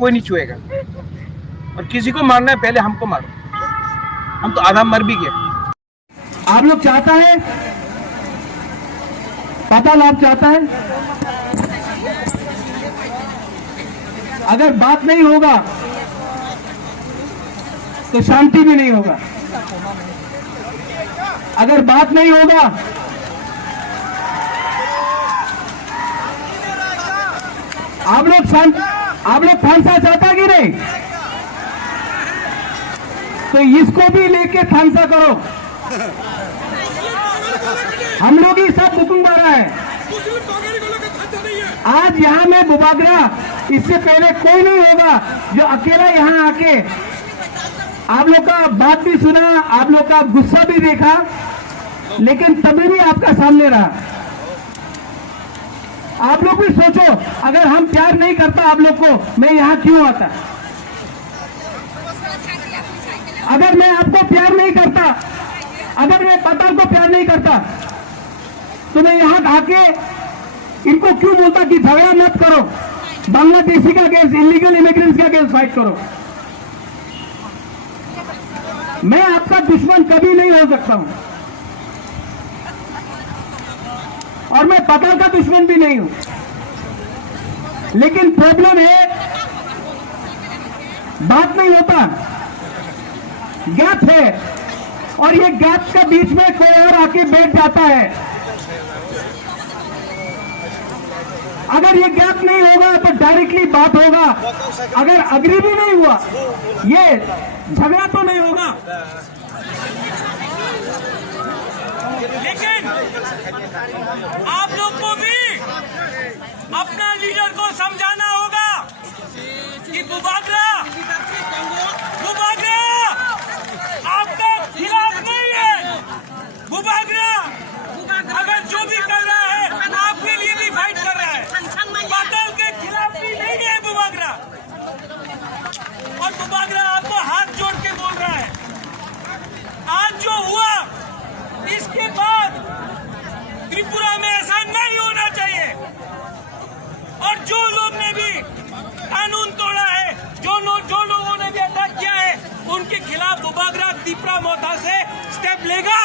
कोई नहीं छुएगा। और किसी को मारना है पहले हमको मारो, हम तो आधा मर भी गए। आप लोग चाहता है पता लाभ चाहता है, अगर बात नहीं होगा तो शांति भी नहीं होगा। अगर बात नहीं होगा आप लोग थानसा चाहता कि नहीं, तो इसको भी लेके थानसा करो। हम लोग ही सब हुकुम दे रहा है। आज यहाँ में बुबागरा, इससे पहले कोई नहीं होगा जो अकेला यहाँ आके आप लोग का बात भी सुना, आप लोग का गुस्सा भी देखा, लेकिन तभी भी आपका सामने रहा। आप लोग भी सोचो, अगर हम प्यार नहीं करता आप लोग को, मैं यहाँ क्यों आता? अगर मैं आपको प्यार नहीं करता, अगर मैं पताल को प्यार नहीं करता, तो मैं यहाँ आके इनको क्यों बोलता कि झगड़ा मत करो, बांग्लादेशी का अगेंस्ट, इलीगल इमिग्रेंट्स के अगेंस्ट फाइट करो। मैं आपका दुश्मन कभी नहीं हो सकता हूं, और मैं पताल का दुश्मन भी नहीं हूं, लेकिन प्रॉब्लम है बात नहीं होता, गैप है, और ये गैप के बीच में कोई और आके बैठ जाता है। अगर ये गैप नहीं होगा तो डायरेक्टली बात होगा। अगर अग्री भी नहीं हुआ, ये झगड़ा तो नहीं होगा। लेकिन आप लोग को भी अपना लीडर को समझाना होगा कि बुबागरा आपका खिलाफ नहीं है। बुबागरा अगर जो भी कर रहा है आपके लिए भी फाइट कर रहा है, पताल के खिलाफ भी नहीं है बुबागरा। और बुबागरा आपको हाथ जोड़ के बोल रहा है, आज जो हुआ इसके बाद त्रिपुरा में ऐसा नहीं होना चाहिए। और जो लोग ने भी कानून तोड़ा है, जो लोगों ने भी अटैक किया है, उनके खिलाफ बुबागरा त्रिपुरा मोथा से स्टेप लेगा।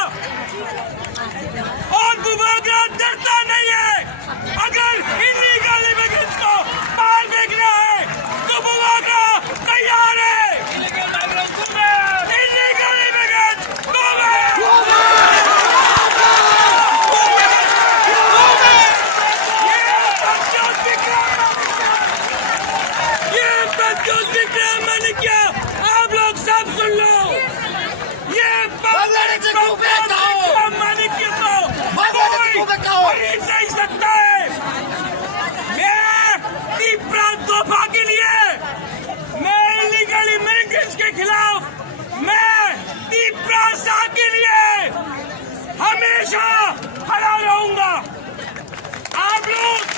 और बुबागरा डरता नहीं है। अगर इलीगल इमिग्रेंट्स को बाहर फेंकना है तो बुबागरा तैयार है। इलीगल इमिग्रेंट्स मैंने क्या, आप लोग सब सुन लो, ये खरीद नहीं सकता है। मैं त्रिपुरा तोहफा के लिए, मैं इलीगल इमिग्रेंट्स के खिलाफ, मैं त्रिपुरा शाह के लिए हमेशा खड़ा रहूंगा। आप लोग